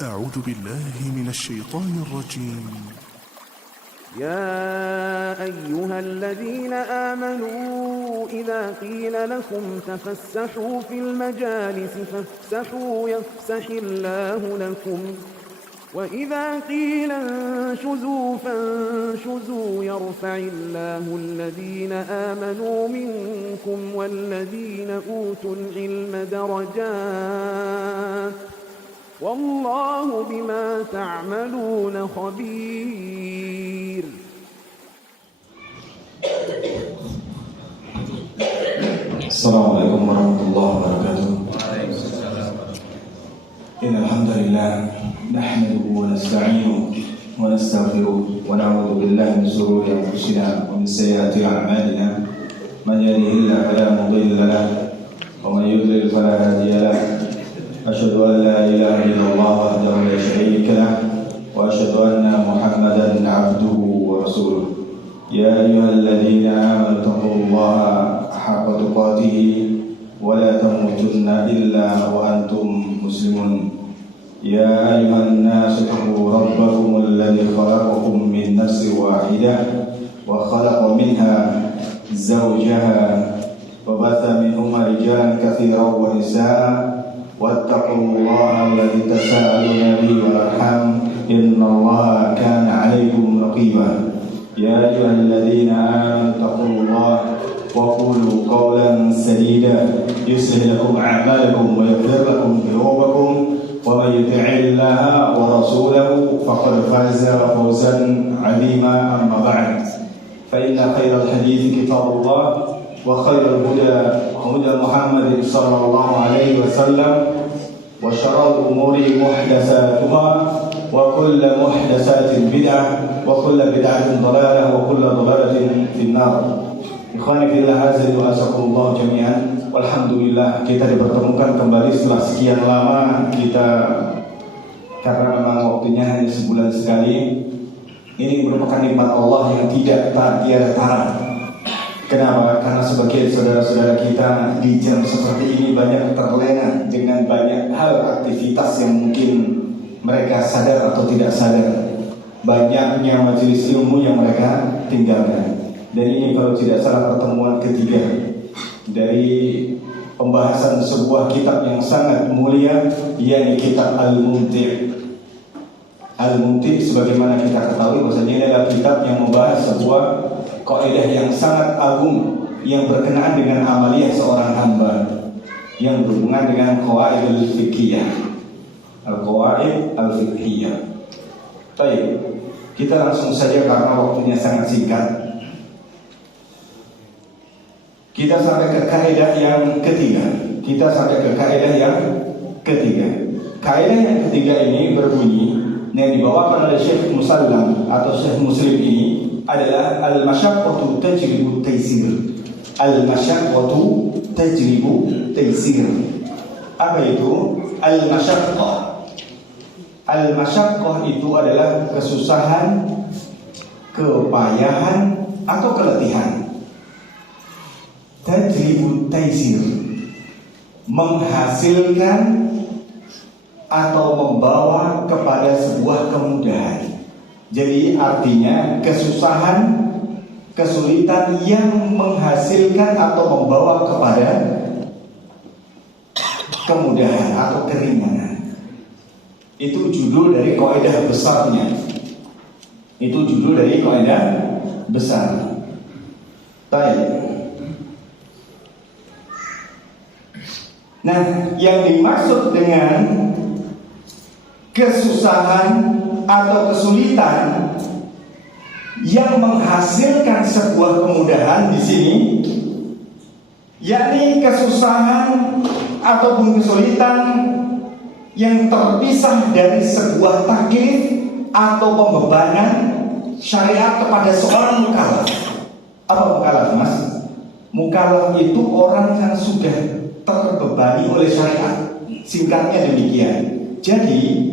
أعوذ بالله من الشيطان الرجيم. يا أيها الذين آمنوا إذا قيل لكم تفسحوا في المجالس فافسحوا يفسح الله لكم وإذا قيل انشزوا فانشزوا يرفع الله الذين آمنوا منكم والذين أوتوا العلم درجات والله بما تعملون خبير. Assalamualaikum warahmatullahi wabarakatuh. Innal hamdalillah nahmaduhu wa nasta'inuhu wa nastaghfiruh wa na'udzu billahi min shururi anfusina wa min sayyiati a'malina. Man yahdihillahu fala mudilla lahu wa man yudlil fala hadiya lahu. Asyhadu an la ilaha illallah wahdahu la syarika lahu wa asyhadu anna Muhammadan 'abduhu wa rasuluh. Ya ayyuhalladzina amanu taqullaha haqqa tuqatih wa la tamutunna illa wa antum muslimun. Ya ayyuhan nasu taqu rabbakum alladzi khalaqakum min nafsin wahidah wa khalaqa minha zawjaha wa batha minhuma rijalan katsiran wa nisaa wattaqullaha alladzi tasaaluna bihi wal arham innallaha kana 'alaykum raqiba. Ya ayyuhalladzina amanu taqullaha wa qulu qawlan sadida yuslih lakum a'malakum wa yaghfir lakum dhunubakum wa may yuti'illaha wa rasulahu faqad faza fawzan 'azima. Amma ba'd, fa inna khairal hadithi kitabullah wa khairal huda huda Muhammadin sallallahu alaihi wasallam wa syarrul umuri muhdatsatuha wa kullu muhdatsatin bid'ah wa kullu bid'atin dhalalah wa kullu dhalalatin finnar. Ikhwani fillah azza wa jalla jami'an. Alhamdulillah kita dipertemukan kembali setelah sekian lama kita, karena memang waktunya hanya sebulan sekali. Ini merupakan nikmat Allah yang tidak tiada tara. Kenapa? Karena sebagian saudara-saudara kita di jam seperti ini banyak terlena dengan banyak hal aktivitas yang mungkin mereka sadar atau tidak sadar. Banyaknya majelis ilmu yang mereka tinggalkan. Dan ini kalau tidak salah pertemuan ketiga dari pembahasan sebuah kitab yang sangat mulia, yakni kitab Al-Mumti'. Al-Mumti' sebagaimana kita ketahui bahwasanya ini adalah kitab yang membahas sebuah kaidah yang sangat agung yang berkenaan dengan amaliyah seorang hamba, yang berhubungan dengan qawaid al-fiqhiyah. Al-qawaid al-fiqhiyah. Baik, kita langsung saja karena waktunya sangat singkat. Kita sampai ke kaidah yang ketiga. Kaidah yang ketiga ini berbunyi, yang dibawakan oleh Syekh Musallam atau Syekh Muslim ini adalah al-masyaqqatu tajribu taysir. Al-masyaqqatu tajribu taysir. Apa itu al-masyaqqah? Al-masyaqqah itu adalah kesusahan, kepayahan atau keletihan. Tajribu taysir, menghasilkan atau membawa kepada sebuah kemudahan. Jadi artinya kesusahan, kesulitan yang menghasilkan atau membawa kepada kemudahan atau keringanan. Itu judul dari kaidah besarnya. Baik. Nah, yang dimaksud dengan kesusahan atau kesulitan yang menghasilkan sebuah kemudahan di sini, yakni kesusahan ataupun kesulitan yang terpisah dari sebuah taklif atau pembebanan syariat kepada seorang mukallaf. Apa mukallaf, Mas? Mukallaf itu orang yang sudah terbebani oleh syariat. Singkatnya demikian. Jadi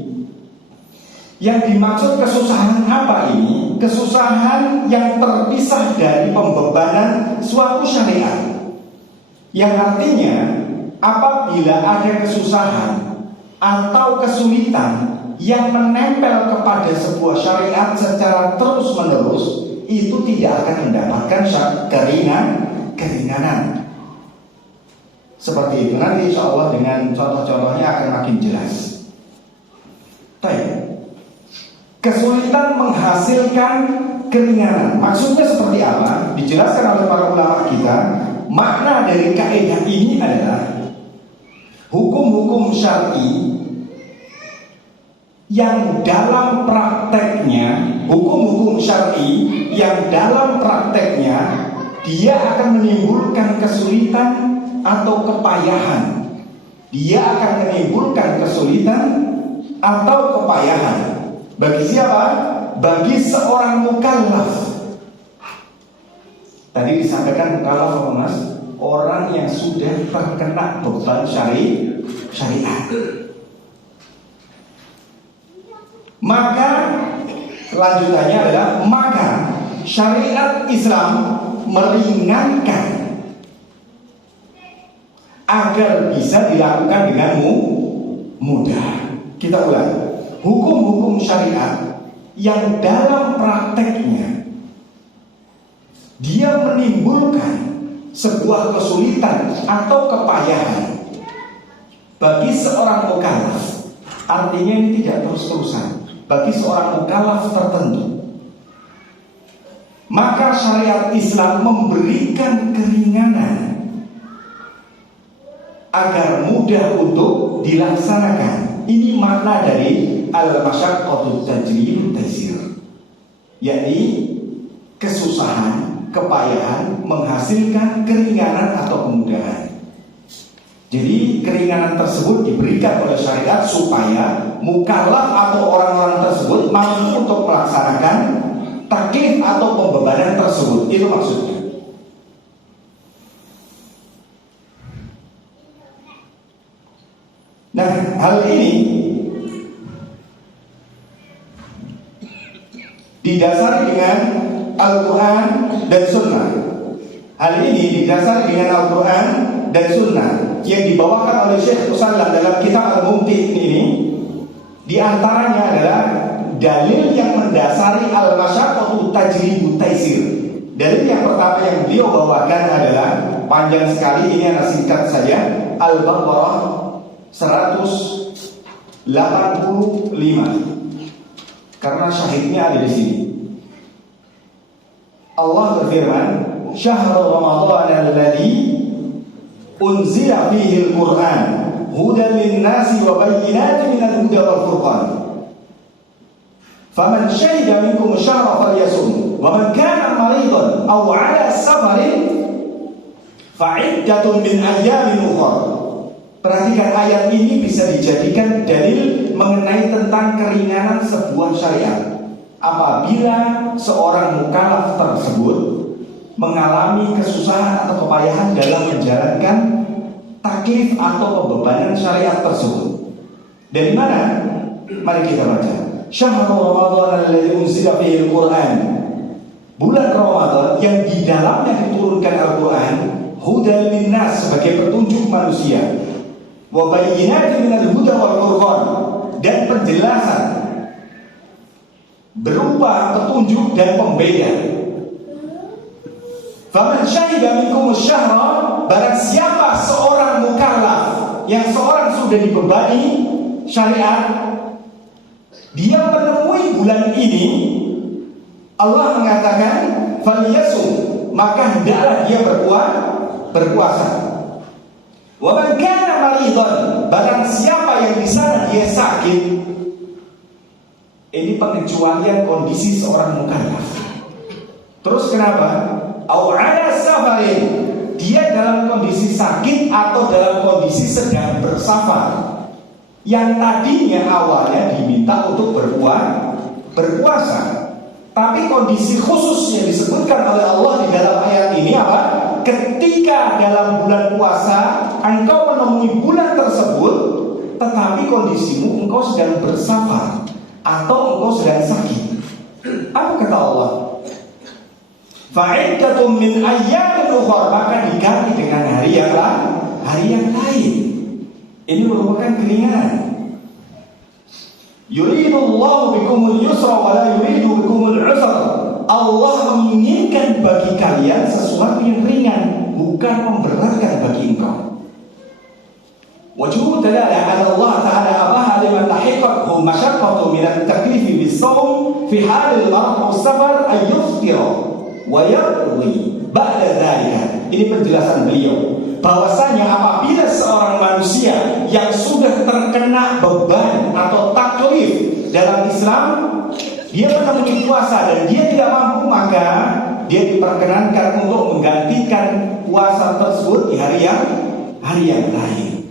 yang dimaksud kesusahan apa ini? Kesusahan yang terpisah dari pembebanan suatu syariat. Yang artinya apabila ada kesusahan atau kesulitan yang menempel kepada sebuah syariat secara terus-menerus itu tidak akan mendapatkan keringanan. Seperti itu nanti insya Allah dengan contoh-contohnya akan makin jelas. Baik. Kesulitan menghasilkan keringanan, maksudnya seperti apa? Dijelaskan oleh para ulama kita. Makna dari kaidah ini adalah hukum-hukum syar'i yang dalam prakteknya, hukum-hukum syar'i yang dalam prakteknya dia akan menimbulkan kesulitan atau kepayahan. Dia akan menimbulkan kesulitan atau kepayahan. Bagi siapa? Bagi seorang mukallaf. Tadi disampaikan mukallaf apa mas? Orang yang sudah terkena beban syariat. Maka lanjutannya adalah maka syariat Islam meringankan agar bisa dilakukan dengan mudah. Kita ulang. Hukum-hukum syariat yang dalam prakteknya dia menimbulkan sebuah kesulitan atau kepayahan bagi seorang mukallaf. Artinya ini tidak terus-terusan. Bagi seorang mukallaf tertentu, maka syariat Islam memberikan keringanan agar mudah untuk dilaksanakan. Ini makna dari al-masyaqqatu tajlibu taysir, yakni kesusahan, kepayahan menghasilkan keringanan atau kemudahan. Jadi keringanan tersebut diberikan oleh syariat supaya mukallaf atau orang-orang tersebut mampu untuk melaksanakan taklif atau pembebanan tersebut. Itu maksudnya. Nah, hal ini didasari dengan Al-Quran dan Sunnah. Hal ini didasari dengan Al-Quran dan Sunnah yang dibawakan oleh Syekh Musallam dalam kitab Al-Mumti ini. Di antaranya adalah dalil yang mendasari al-masyaqqatu tajlibu taysir. Dalil yang pertama yang beliau bawakan adalah panjang sekali, ini anak singkat saja. Al-Baqarah 185. Karena syahidnya ada di sini. Allah berfirman, "Syahrul Ramadan alladzi unzila fihi al-Qur'an hudan lin-nasi wa bayyinatin minal huda wal furqan. Faman syahida minkum asyhara falyasum wa man kana maridan aw 'ala safarin fa'iddatun min ayyamin ukhra." Perhatikan ayat ini bisa dijadikan dalil mengenai tentang keringanan sebuah syariat. Apabila seorang mukallaf tersebut mengalami kesusahan atau kepayahan dalam menjalankan taklif atau pembebanan syariat tersebut. Dari mana? Mari kita baca. Syahrul Ramadan alladzi unzila fihi al-Qur'an. Bulan Ramadan yang di dalamnya diturunkan Al-Qur'an, hudan linnas sebagai petunjuk manusia. Wa bayyinatin minal huda wal furqan, dan penjelasan berupa petunjuk dan pembeda. Faman syahida minkum asyhara, barang siapa seorang mukallaf yang seorang sudah dibebani syariat, dia menemui bulan ini, Allah mengatakan falyasum, maka hendaklah dia berpuasa. Wa man kana maridan, barang siapa yang di sana dia sakit. Ini pengecualian kondisi seorang mukallaf. Terus kenapa? Au 'ala safarin, dia dalam kondisi sakit atau dalam kondisi sedang bersafar. Yang tadinya awalnya diminta untuk berpuasa. Tapi kondisi khusus yang disebutkan oleh Allah di dalam ayat ini apa? Ketika dalam bulan puasa engkau menemui bulan tersebut, tetapi kondisimu engkau sedang bersafar atau engkau sedang sakit. Apa kata Allah? Fa'iddatun min ayyamin ukhra, maka diganti dengan hari yang lain. Ini merupakan keringanan. Yuridullahu bikumul yusra wa la yuridu bikumul usra. Allah menginginkan bagi kalian sesuatu yang ringan, bukan memberatkan bagi engkau. Wajhu dalalah ala Allah ta'ala abaha liman lahiqathu masyaqqatu min at-taklifi bis-shawm fi halil marad wa safar ay yuftira wa yaqdi ba'da dzalika. Ini penjelasan beliau bahwasanya apabila seorang manusia yang sudah terkena beban atau taklif dalam Islam, dia menemui puasa dan dia tidak mampu, maka dia diperkenankan untuk menggantikan puasa tersebut di hari yang lain.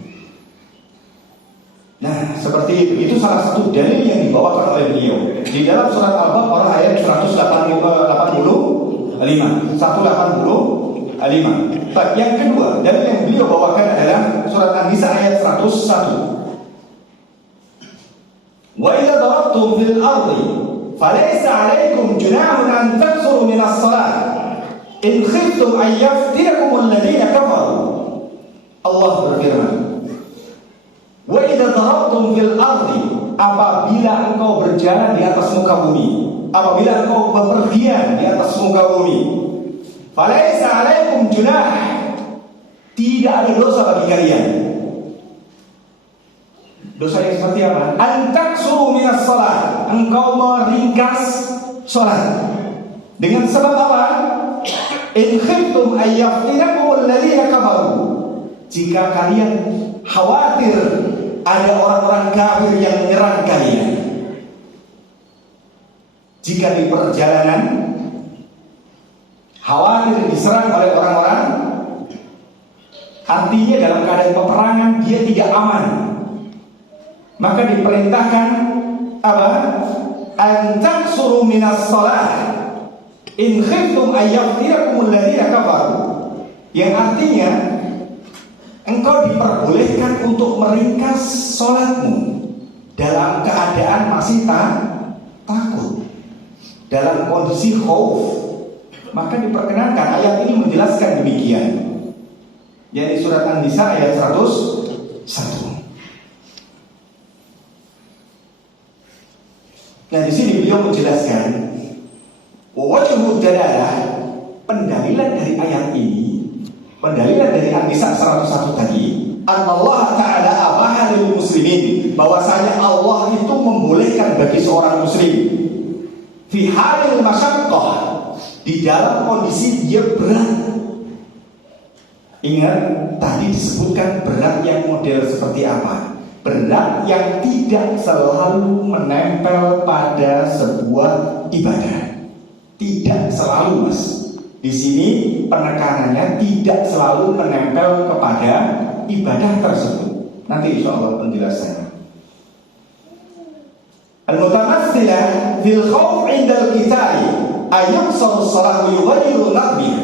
Nah, seperti itu. Itu salah satu dalil yang dibawakan oleh beliau di dalam surat Al-Baqarah ayat 185. Yang kedua, dalil yang beliau bawakan adalah surat An-Nisa ayat 101. Wa idza darabtum fil ardi falaysa 'alaykum junahun an taqsuru min as-salat in khiftum an yaftinakum alladhina kafaru. Allah berfirman, wa idza darabtum fil ardi, apabila engkau berjalan di atas muka bumi, apabila engkau bepergian di atas muka bumi, falaisa 'alaikum junah, tidak ada dosa bagi kalian. Dosa yang seperti apa? Antaksuru minas shalah, engkau meringkas salat. Dengan sebab apa? In khiftum ayyaftinakum alladziina kafaru, jika kalian khawatir ada orang-orang kafir yang menyerang kalian. Jika di perjalanan khawatir diserang oleh orang-orang, artinya dalam keadaan peperangan dia tidak aman, maka diperintahkan apa? An taqsuru minas shalah in khiftum ayyaftinakum alladziina kafaru, yang artinya engkau diperbolehkan untuk meringkas sholatmu dalam keadaan masih takut, dalam kondisi khauf, maka diperkenankan. Ayat ini menjelaskan demikian. Jadi surat An-Nisa ayat 101. Nah, di sini beliau menjelaskan wajhu dalalah, pendalilan dari ayat ini, pendalilan dari An-Nisa 101 tadi, Allah Ta'ala abaha lil muslimin, bahwasanya Allah itu membolehkan bagi seorang muslim fi halil masyaqqah, di dalam kondisi dia berat. Ingat tadi disebutkan berat yang model seperti apa? Berat yang tidak selalu menempel pada sebuah ibadah. Tidak selalu, Mas. Di sini penekanannya tidak selalu menempel kepada ibadah tersebut. Nanti insya Allah penjelasannya. Al-mutamatsilah fil khauf 'inda al-qitali ayuqsaru shalah wa yughayyiru naqbiha.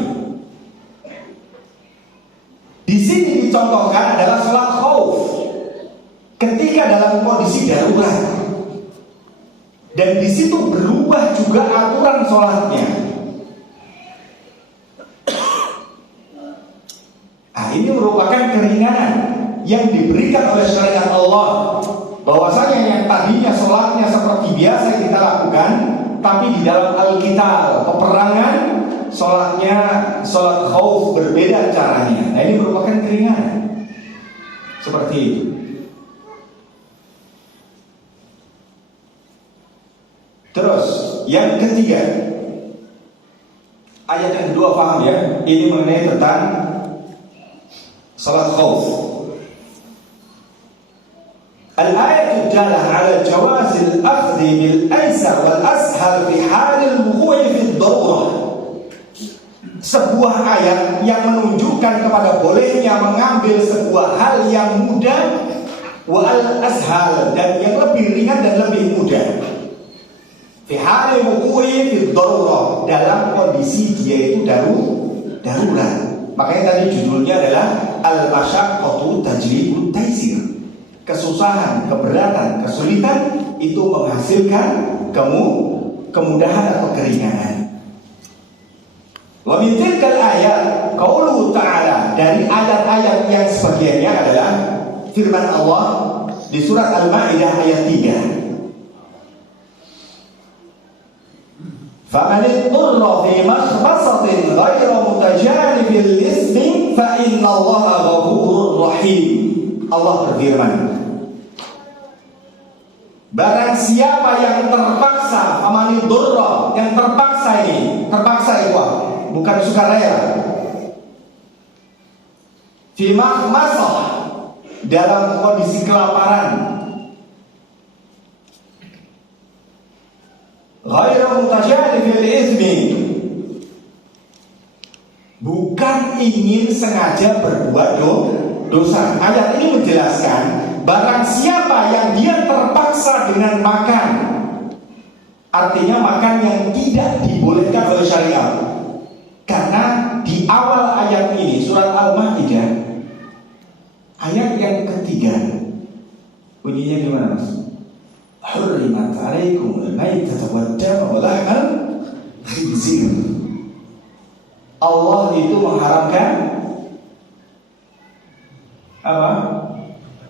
Di sini dicontohkan adalah salat khauf ketika dalam kondisi darurat, dan di situ berubah juga aturan sholatnya. Ini merupakan keringanan yang diberikan oleh syariat Allah, bahwasanya yang tadinya sholatnya seperti biasa yang kita lakukan, tapi di dalam al-qital, peperangan, sholatnya sholat khauf berbeda caranya. Nah, ini merupakan keringanan seperti itu. Terus yang ketiga, ayat yang kedua, paham ya? Ini mengenai tentang salat khauf. Al-ayat dalah ala jawazil akhdhi bil aysar wal ashal fi halil wuqu'i fi ad-darurah. Sebuah ayat yang menunjukkan kepada bolehnya mengambil sebuah hal yang mudah wal ashal, dan yang lebih ringan dan lebih mudah. Fi halil wuqu'i fi ad-darurah, dalam kondisi dia itu darurat. Makanya tadi judulnya adalah al-masyaqqatu tajlibut taysir. Kesusahan, keberatan, kesulitan itu menghasilkan kemudahan atau keringanan. Wa min tilkal ayat qauluhu ta'ala, dari ayat-ayat yang sebagiannya adalah firman Allah di surat Al-Maidah ayat 3. Faman ittara fi makhmasatin ghayra mutajanifil ismi fa innallaha ghafurur rahim. Allah berfirman, barang siapa yang terpaksa, faman ittara, yang terpaksa ini, terpaksa itu bukan sukarela. Fi makhmasah, dalam kondisi kelaparan, ghairu mutajanifil ismi, bukan ingin sengaja berbuat dosa. Ayat ini menjelaskan barang siapa yang dia terpaksa dengan makan, artinya makan yang tidak dibolehkan oleh syariat. Karena di awal ayat ini surat Al-Maidah ayat yang ketiga bunyinya gimana Mas? Hurrimat alaikumul maitatu wad-damu wa lahmal khinzir. Allah itu mengharamkan apa?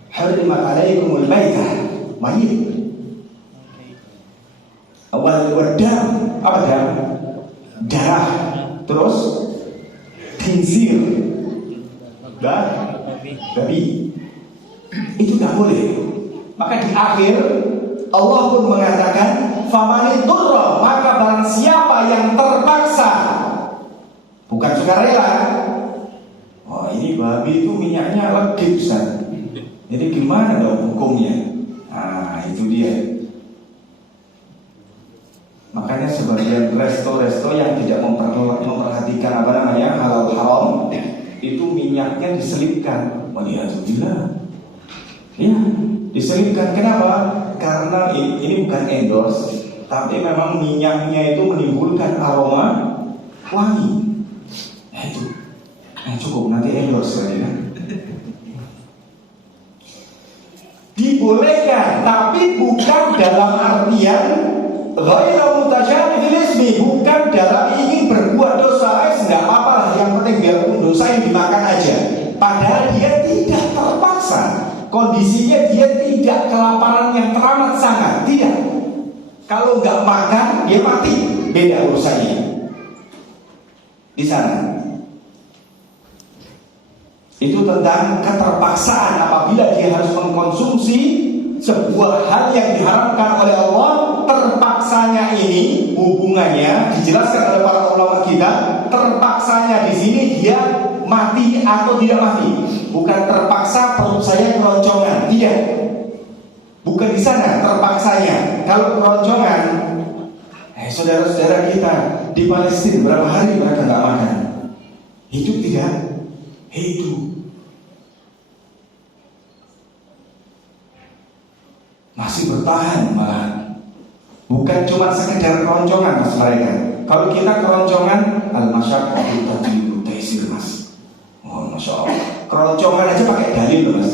Hurrimat alaikumul maitah, mayit. Wad-dam, apa dam? Darah. Terus khinzir, babi. Itu tidak boleh. Maka di akhir Allah pun mengatakan, famanidurra, maka barang siapa yang terpaksa, bukan sukarela. Oh, ini babi itu minyaknya legit, Ustaz. Jadi gimana dong hukumnya? Nah, itu dia. Makanya sebagian resto-resto yang tidak memperhatikan halal haram, itu minyaknya diselipkan. Waliyadzubillah. Ya, diselipkan. Kenapa? Karena ini bukan endorse, tapi memang minyaknya itu menimbulkan aroma wangi. Nah itu, cukup nanti endorse lagi kan. Dibolehkan, tapi bukan dalam artian ghairu mutajanifil ismi, bukan dalam ingin berbuat dosa. Enggak apa-apa lah, yang penting biar dosa yang dimakan aja. Padahal dia tidak terpaksa. Kondisinya dia tidak kelaparan yang teramat sangat, tidak. Kalau nggak makan dia mati, beda urusannya. Di sana itu tentang keterpaksaan apabila dia harus mengkonsumsi sebuah hal yang diharamkan oleh Allah. Terpaksanya ini hubungannya dijelaskan oleh para ulama kita. Terpaksanya di sini dia mati atau tidak mati. Bukan terpaksa perut saya keroncongan, tidak. Bukan di sana terpaksanya. Kalau keroncongan, saudara-saudara kita di Palestina berapa hari mereka nggak makan? Hidup tidak? Hidup. Masih bertahan malah. Bukan cuma sekedar keroncongan mas mereka. Kalau kita keroncongan, al-masyaqqatu tajlibu taysir mas. Oh masya Allah. Keroncongan aja pakai dalil mas.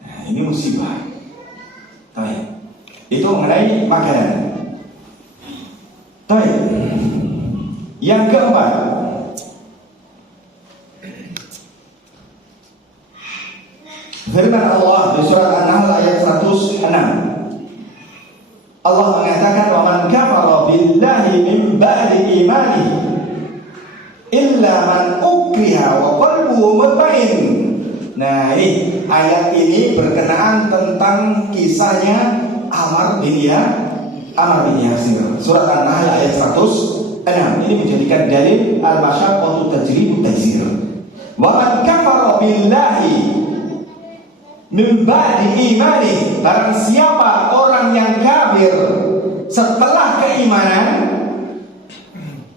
Nah, ini musibah. Baik. Itu mengenai makanan. Baik. Yang keempat, firman Allah di surat An-Nahl ayat 106. Allah mengatakan, wa man kafara billahi min ba'di imanihi illa man ukriha wa qalbuhu mutmain. Nah, ini ayat ini berkenaan tentang kisahnya Ammar bin Yasir. Surat An-Nahl ayat 106. Ini menjadikan dalil al-masyaqqatu tajlibu taysir. Wa man kafara billahi min ba'di imani, barang siapa orang yang kafir setelah keimanan,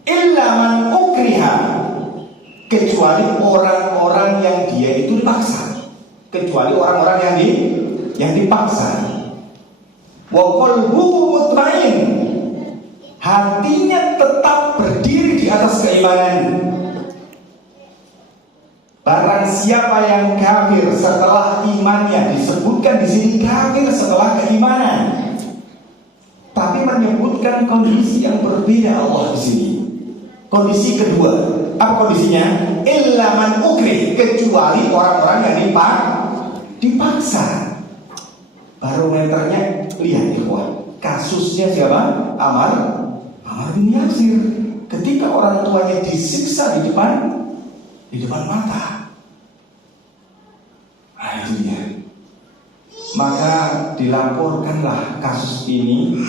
illa man ukriha, kecuali orang-orang yang dia itu dipaksa, kecuali orang-orang yang dipaksa. Wa qalbuhu mutmain, hatinya tetap berdiri di atas keimanan. Barang siapa yang kafir setelah imannya, disebutkan di sini kafir setelah keimanan, tapi menyebutkan kondisi yang berbeda Allah di sini. Kondisi kedua, apa kondisinya? Illa man ukri, kecuali orang-orang yang dipaksa. Barometernya lihat ikhwah, kasusnya siapa? Ammar Ammar bin Yasir ketika orang tuanya disiksa di depan mata. Nah itu dia. Maka dilaporkanlah kasus ini,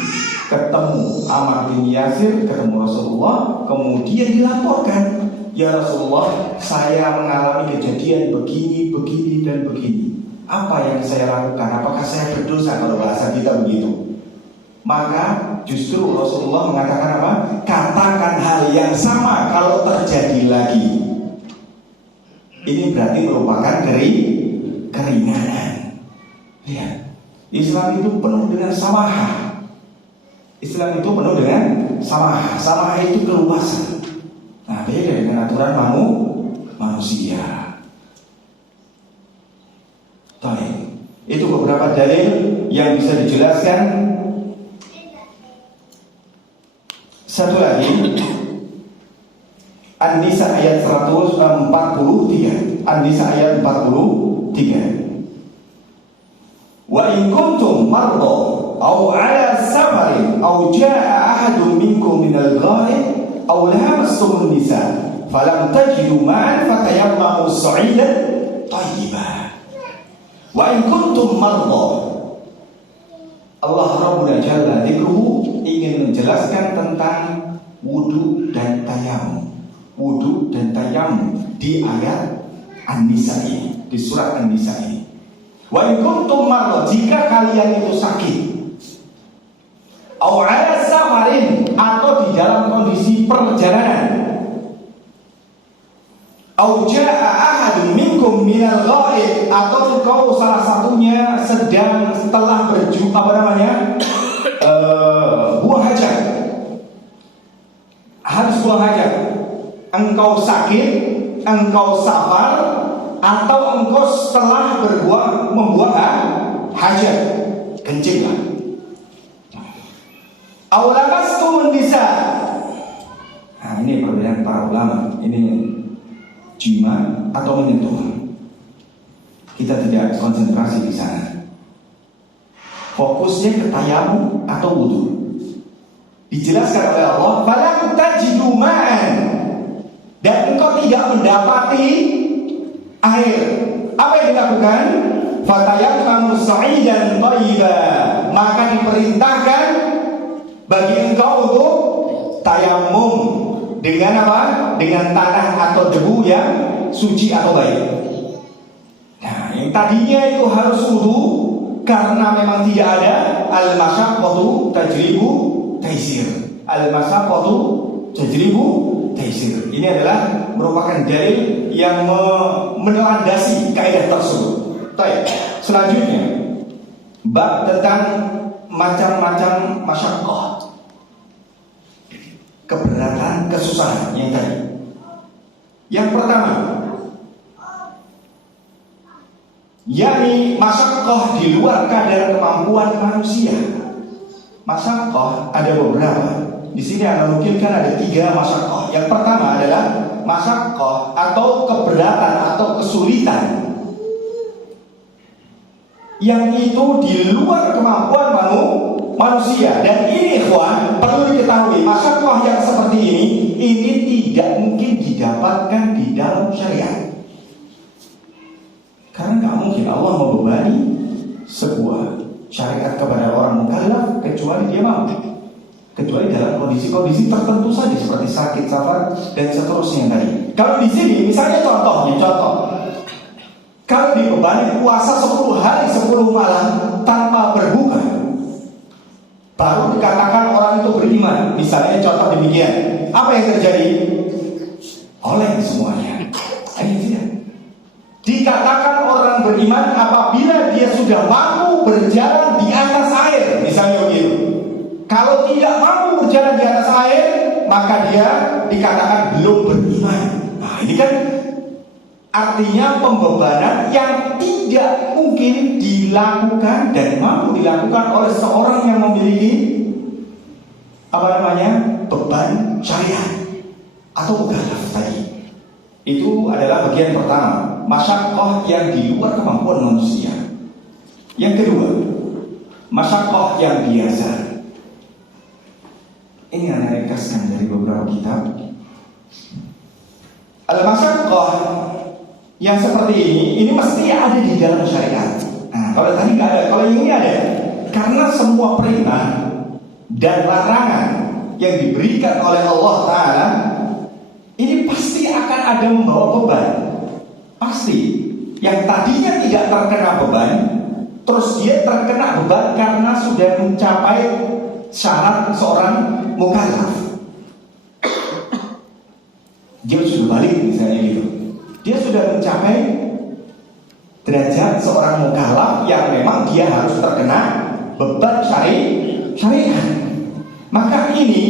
ketemu Ammar bin Yasir, ketemu Rasulullah, kemudian dilaporkan, ya Rasulullah, saya mengalami kejadian begini, begini, dan begini. Apa yang saya lakukan? Apakah saya berdosa? Kalau bahasa kita begitu. Maka justru Rasulullah mengatakan apa? Katakan hal yang sama kalau terjadi lagi. Ini berarti merupakan keringanan. Lihat, Islam itu penuh dengan samahah. Islam itu penuh dengan samahah. Samahah itu keluasan. Nah, beda dengan aturan manusia. Baik, itu beberapa dalil yang bisa dijelaskan. Satu lagi, An-Nisa ayat 143. An-Nisa ayat 43. Wa in kuntum marda aw ala safarin aw jaa ahadun minkum minal ghaib aw lamastum nisa falam tajidu ma'an fatayammamu sa'idan thayyiban. Wa in kuntum marda, Allah Rabbuna Jalla dzikruhu ingin menjelaskan tentang wudu dan tayamum. Wudu dan tayamum di ayat An-Nisa ini, di surat An-Nisa ini. Wa in kuntum marda, jika kalian itu sakit, aw ala safarin, atau di dalam kondisi perjalanan, aw jaa ahadun minkum minal ghaib, atau engkau salah satunya sedang telah buang hajat, harus buang hajat. Engkau sakit, engkau safar, atau engkau setelah membuang hajat, kencinglah. Aw lamastum nisa. Nah, ini perbedaan para ulama. Ini jima atau menyentuh. Kita tidak konsentrasi di sana. Fokusnya ke tayamum atau wudu. Dijelaskan oleh Allah, falam tajidu ma'an, dan engkau tidak mendapati air. Apa yang dilakukan? Fatayammamu sa'idan thayyiban, maka diperintahkan bagi engkau untuk tayamum dengan apa? Dengan tanah atau debu yang suci atau baik. Nah, yang tadinya itu harus wudu karena memang tidak ada al-masyaqqatu tajribu taisir. Al-masyaqqatu tajribu taisir. Ini adalah merupakan dalil yang menelandasi kaidah tersebut. Baik, selanjutnya bab tentang macam-macam masyaqqah, keberatan, kesusahan yang tadi. Yang pertama, yakni masyaqqah di luar kadar kemampuan manusia. Masyaqqah ada beberapa. Di sini Anda mungkinkan ada 3 masyaqqah. Yang pertama adalah masyaqqah atau keberatan atau kesulitan yang itu di luar kemampuan manusia. Dan ini ikhwan perlu diketahui, masyaqqah yang seperti ini tidak mungkin didapatkan di dalam syariat. Karena nggak mungkin Allah membebani sebuah syariat kepada orang mukallaf kecuali dia mampu, kecuali dalam kondisi-kondisi tertentu saja seperti sakit, safar, dan seterusnya tadi. Kalau di sini misalnya contoh, kalau dibebani puasa 10 hari 10 malam tanpa berbuka, baru dikatakan orang itu beriman. Misalnya contoh demikian, apa yang terjadi? Oleh semuanya. Dikatakan orang beriman apabila dia sudah mampu berjalan di atas air, misalnya begitu. Kalau tidak mampu berjalan di atas air, maka dia dikatakan belum beriman. Nah, ini kan artinya pembebanan yang tidak mungkin dilakukan dan mampu dilakukan oleh seorang yang memiliki beban syariat atau mukallaf tadi. Itu adalah bagian pertama, masyaqqah yang di luar kemampuan manusia. Yang kedua, masyaqqah yang biasa. Ini hanya ringkaskan dari beberapa kitab. Al-masyaqqah yang seperti ini mesti ada di dalam syariat. Nah, kalau tadi nggak ada, kalau ini ada. Karena semua perintah dan larangan yang diberikan oleh Allah Ta'ala ini pasti akan ada membawa beban. Pasti. Yang tadinya tidak terkena beban, terus dia terkena beban karena sudah mencapai syarat seorang mukallaf. Dia sudah balik misalnya gitu. Dia sudah mencapai derajat seorang mukallaf yang memang dia harus terkena beban syariat. Maka ini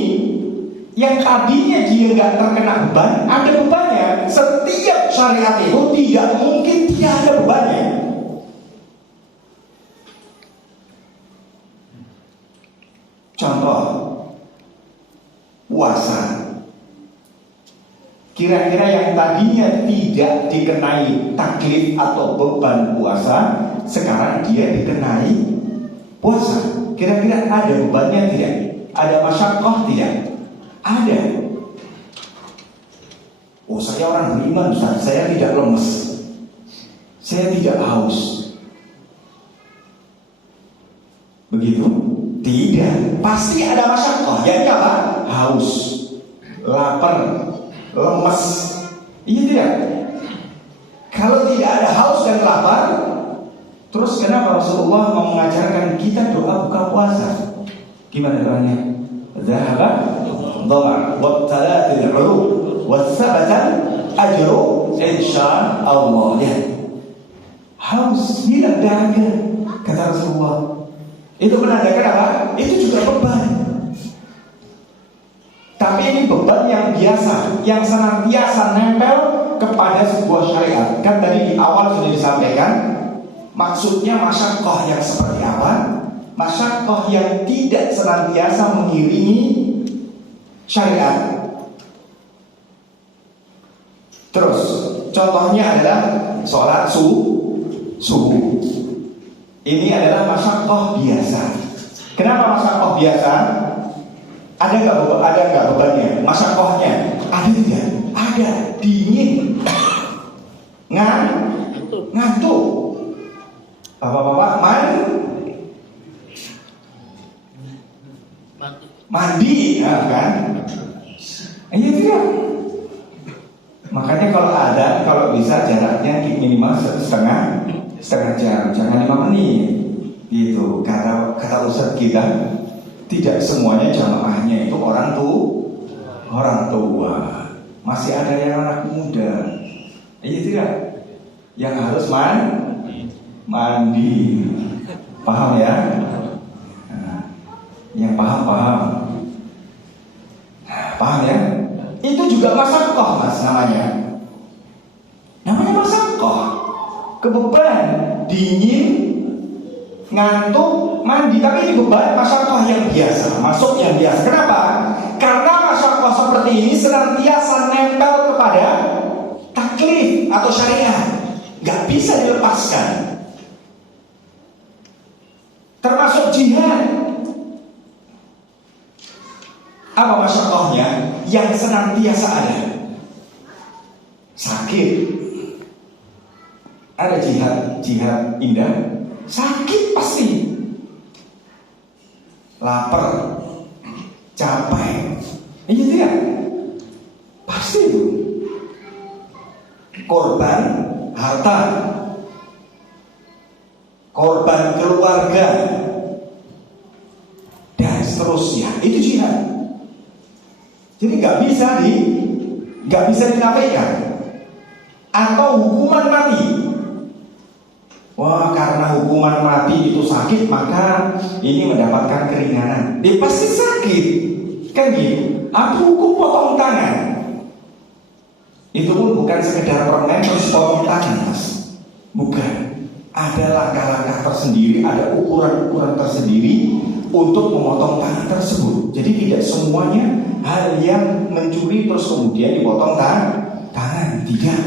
yang tadinya dia nggak terkena beban, ada bebannya. Setiap syariat itu tidak mungkin tidak ada bebannya. Contoh puasa. Kira-kira yang tadinya tidak dikenai taklif atau beban puasa, sekarang dia dikenai puasa. Kira-kira ada bebannya tidak? Ada masyaqqah tidak? Ada. Oh, saya orang beriman, Ustaz. Saya tidak lemes, saya tidak haus. Begitu? Tidak. Pasti ada masyaqqah. Yang apa? Haus, lapar, lemes. Iya tidak? Kalau tidak ada haus dan lapar, terus kenapa Rasulullah mau mengajarkan kita doa buka puasa? Gimana doanya? Zahaba dhamar wa talatil uruq wa thabata ajru insyaallah. Ya. Haus hilang dahaga, kata Rasulullah. Itu menandakan apa? Itu juga beban. Tapi ini beban yang biasa, yang senantiasa nempel kepada sebuah syariat. Kan tadi di awal sudah disampaikan, maksudnya masyaqqah yang seperti apa? Masyaqqah yang tidak senantiasa mengiringi syariat. Terus contohnya adalah sholat subuh. Ini adalah masyaqqah biasa. Kenapa masyaqqah biasa? Ada nggak bebannya? Masyaqqahnya ada tidak? Ada. Dingin, ngantuk. Bapak-bapak mandi, ya kan? Iya tidak. Makanya kalau bisa jaraknya minimal setengah jam, jangan 5 menit. Gitu. Kata Ustaz kita, tidak semuanya jamaahnya itu orang tua. Masih ada yang anak muda. Iya tidak? Yang harus mandi. Paham ya? Yang paham ya? Itu juga masyaqqah, Mas, namanya masyaqqah. Kebeban, dingin, ngantuk, mandi. Tapi ini beban masyaqqah yang biasa, masuk yang biasa. Kenapa? Karena masyaqqah seperti ini senantiasa nempel kepada taklif atau syariat, gak bisa dilepaskan. Termasuk jihad. Apa masyaqqahnya? Yang senantiasa ada. Sakit, ada jihad indah. Sakit pasti. Lapar, capek. Iya tidak? Pasti itu. Korban harta, korban keluarga, dan seterusnya. Itu jihad. Jadi nggak bisa dinafikan. Atau hukuman mati. Wah, karena hukuman mati itu sakit, maka ini mendapatkan keringanan. Dia pasti sakit, kan gitu. Aku hukum potong tangan. Itu pun bukan sekedar permen terus potong tangan, Mas. Bukan. Ada langkah-langkah tersendiri, ada ukuran-ukuran tersendiri untuk memotong tangan tersebut. Jadi tidak semuanya hal yang mencuri terus kemudian dipotong tangan. Tidak.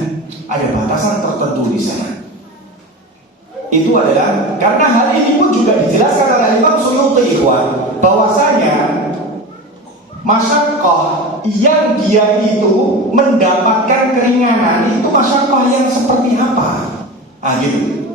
Ada batasan tertentu di sana. Itu adalah karena hal ini pun juga dijelaskan oleh Imam Suyuti bahwasanya Masyaqqah yang dia itu mendapatkan keringanan itu masyaqqah yang seperti apa? Gitu.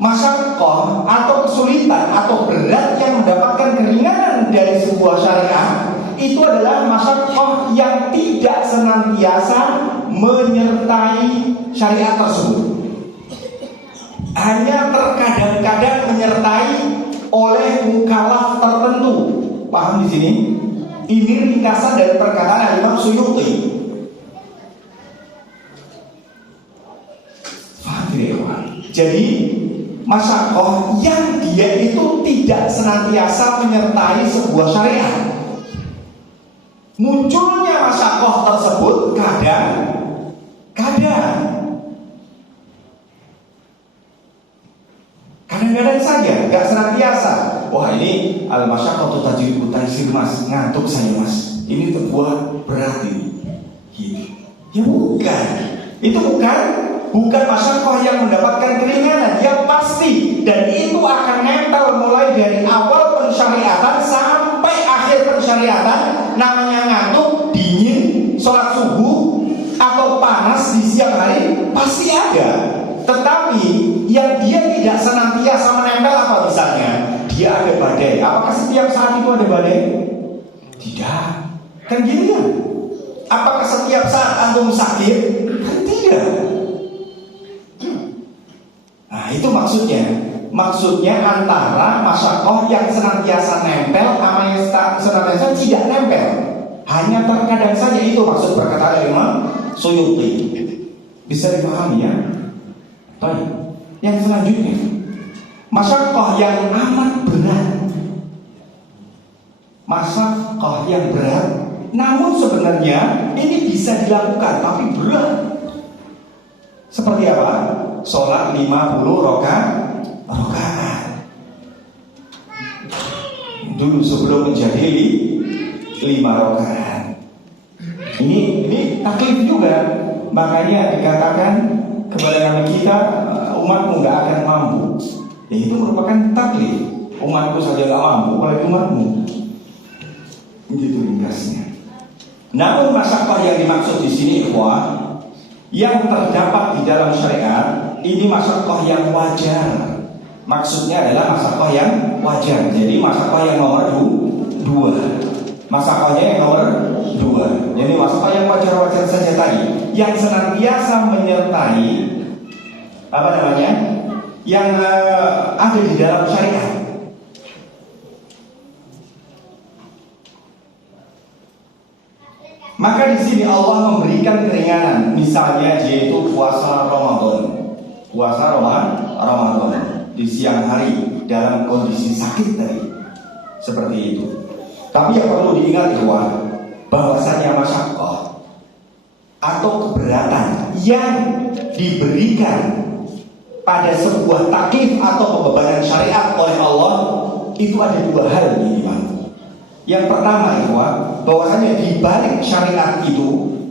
Masyaqqah atau kesulitan atau berat yang mendapatkan keringanan dari sebuah syariat itu adalah masyaqqah yang tidak senantiasa menyertai syariat tersebut. Hanya terkadang-kadang menyertai oleh mukallaf tertentu. Paham di sini? Ini ringkasan dari perkataan Imam Suyuti. Faham tidak? Jadi masyaqqah yang dia itu tidak senantiasa menyertai sebuah syariat. Munculnya masyaqqah tersebut kadang-kadang saja, gak senantiasa. Wah, ini al-masyaqqatu tajribu taysir, mas, ngantuk saya mas, ini sebuah berat ini gitu. Ya bukan, itu bukan masyaqqah yang mendapatkan keringanan yang pasti, dan itu akan nempel mulai dari awal pensyariatan sampai akhir pensyariatan. Namanya ngantuk, dingin, sholat subuh, atau panas di siang hari pasti ada. Tetapi yang dia tidak senantiasa menempel apa misalnya? Dia ada badai. Apakah setiap saat itu ada badai? Tidak. Kan gitu ya? Apakah setiap saat antum sakit? Kan tidak. Nah, itu maksudnya. Maksudnya antara masyaqqah yang senantiasa nempel sama yang senantiasa tidak nempel. Hanya terkadang saja, itu maksud perkataan Imam Suyuti. Bisa dipahami ya? Baik. Yang selanjutnya, masyaqqah yang amat berat. Masyaqqah yang berat, namun sebenarnya ini bisa dilakukan tapi berat. Seperti apa? Sholat 50 rakaat. Dulu sebelum menjadi 5 rakaat. Ini taklif juga. Makanya dikatakan kepada Nabi kita, umatmu gak akan mampu. Ya, itu merupakan taklif. Umatku saja gak mampu, apalagi umatmu. Begitu ringkasnya. Namun masyaqqah yang dimaksud di sini, ikhwah, yang terdapat di dalam syariat, ini masyaqqah yang wajar. Maksudnya adalah masyaqqah yang wajar. Jadi masyaqqah yang nomor 2. Masyaqqahnya yang nomor 2. Jadi masyaqqah yang wajar-wajar saja tadi, yang senantiasa menyertai apa namanya? Yang ada di dalam syariat. Maka di sini Allah memberikan keringanan, misalnya yaitu puasa Ramadan. Puasa Ramadan di siang hari dalam kondisi sakit tadi. Seperti itu. Tapi yang perlu diingat bahwasanya masyaqqah atau keberatan yang diberikan pada sebuah taklif atau pembebanan syariat oleh Allah itu ada 2 hal ini, Pak. Yang pertama bahwasanya di balik syariat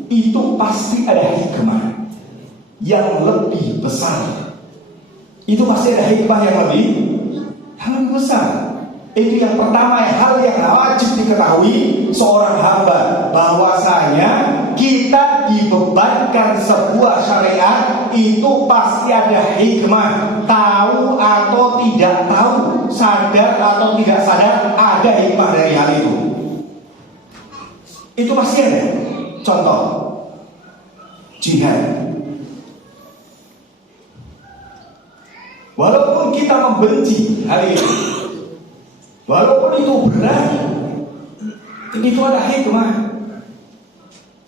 itu pasti ada hikmah yang lebih besar. Itu pasti ada hikmah yang lebih besar. Itu yang pertama, hal yang wajib diketahui seorang hamba, bahwasanya kita dibebankan sebuah syariat itu pasti ada hikmah. Tahu atau tidak tahu, sadar atau tidak sadar, ada hikmah dari hal itu. Itu pasti ada. Contoh, jihad. Walaupun kita membenci hal ini, walaupun itu berat, itu ada hikmah.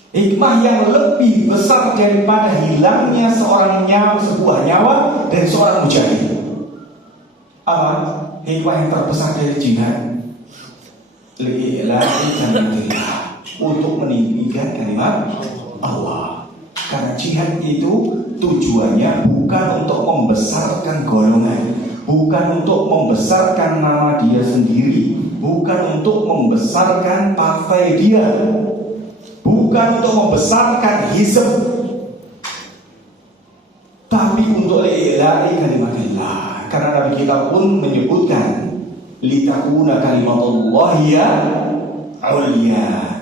Hikmah yang lebih besar daripada hilangnya sebuah nyawa dari seorang mujahid. Apa? Hikmah yang terbesar dari jihad, li'ila'i kalimatillah, untuk meninggikan kalimat Allah. Karena jihad itu tujuannya bukan untuk membesarkan golongan, bukan untuk membesarkan nama dia sendiri, bukan untuk membesarkan partai dia, bukan untuk membesarkan hizb, tapi untuk li'ila'i kalimatillah. Karena Nabi kita pun menyebutkan litakuna kalimatullahi ulia.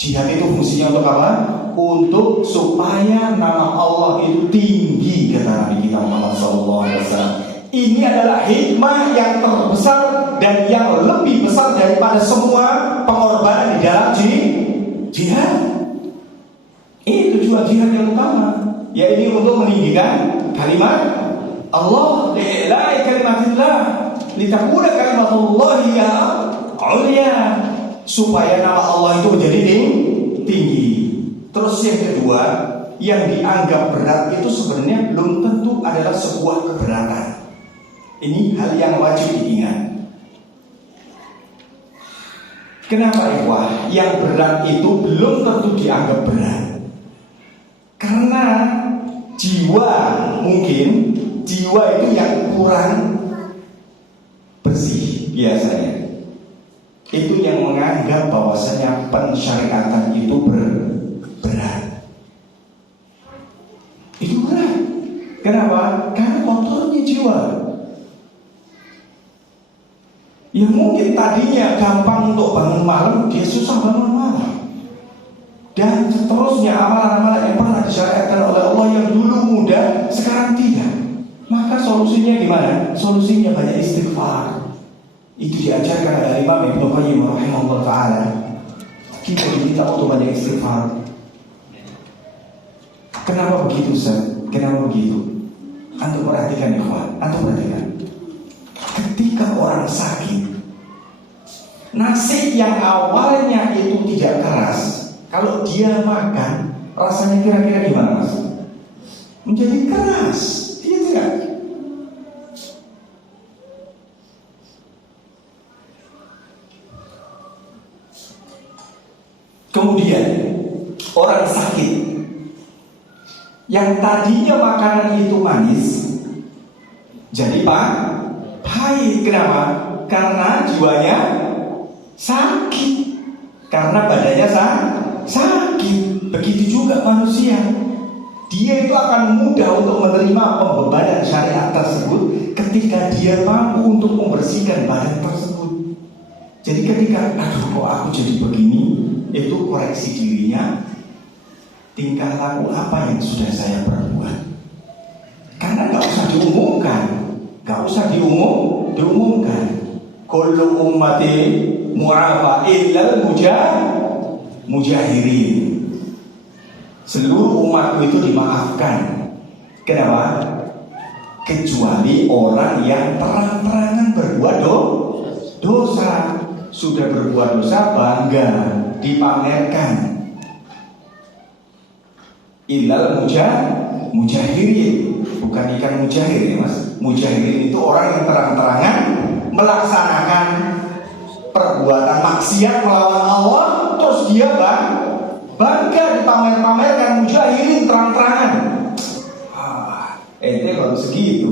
Jihad itu fungsinya untuk apa? Untuk supaya nama Allah itu tinggi, kata Nabi kita Muhammad SAW. Ini adalah hikmah yang terbesar dan yang lebih besar daripada semua pengorbanan di dalam jihad. Ini tujuan jihad yang utama, yaitu untuk meninggikan kalimat Allah, li'la'i kalimatillah, litakuna kalimatullahi ya ulia, supaya nama Allah itu menjadi tinggi. Terus yang kedua, yang dianggap berat itu sebenarnya belum tentu adalah sebuah keberatan. Ini hal yang wajib diingat. Kenapa ikhwah? Yang berat itu belum tentu dianggap berat, karena jiwa itu yang kurang bersih biasanya, itu yang menganggap bahwasanya pensyariatan itu berat. Itu berat. Kenapa? Karena kotornya jiwa. Ya mungkin tadinya gampang untuk bangun malam, dia susah bangun malam. Dan seterusnya amalan-amalan yang pernah disyariatkan oleh Allah yang dulu mudah, sekarang tidak. Maka solusinya gimana? Solusinya banyak istighfar. Itu diajarkan oleh Imam Ibnu Qayyim rahimahullah ta'ala. Kita diminta untuk banyak istighfar. Kenapa begitu, Ustaz? Kenapa begitu? Antum perhatikan ya, antum perhatikan. Ketika orang sakit, nasi yang awalnya itu tidak keras, kalau dia makan, rasanya kira-kira gimana, Mas? Menjadi keras, iya tidak? Kemudian orang sakit yang tadinya makanan itu manis jadi pahit. Kenapa? Karena jiwanya sakit, karena badannya sakit. Begitu juga manusia, dia itu akan mudah untuk menerima pembebanan syariat tersebut ketika dia mampu untuk membersihkan badan tersebut. Jadi ketika kok aku jadi begini, itu koreksi dirinya, tingkah laku apa yang sudah saya perbuat. Karena gak usah diumumkan, gak usah diumumkan. Kullu ummati mu'afa illal mujahirin. Seluruh umatku itu dimaafkan. Kenapa? Kecuali orang yang terang-terangan berbuat dosa. Sudah berbuat dosa bangga dipamerkan. Illal mujahirin, bukan ikan mujahir ya Mas. Mujahirin itu orang yang terang-terangan melaksanakan perbuatan maksiat melawan Allah, terus dia bangga dipamer-pamerkan. Mujahirin terang-terangan. Ente baru segitu.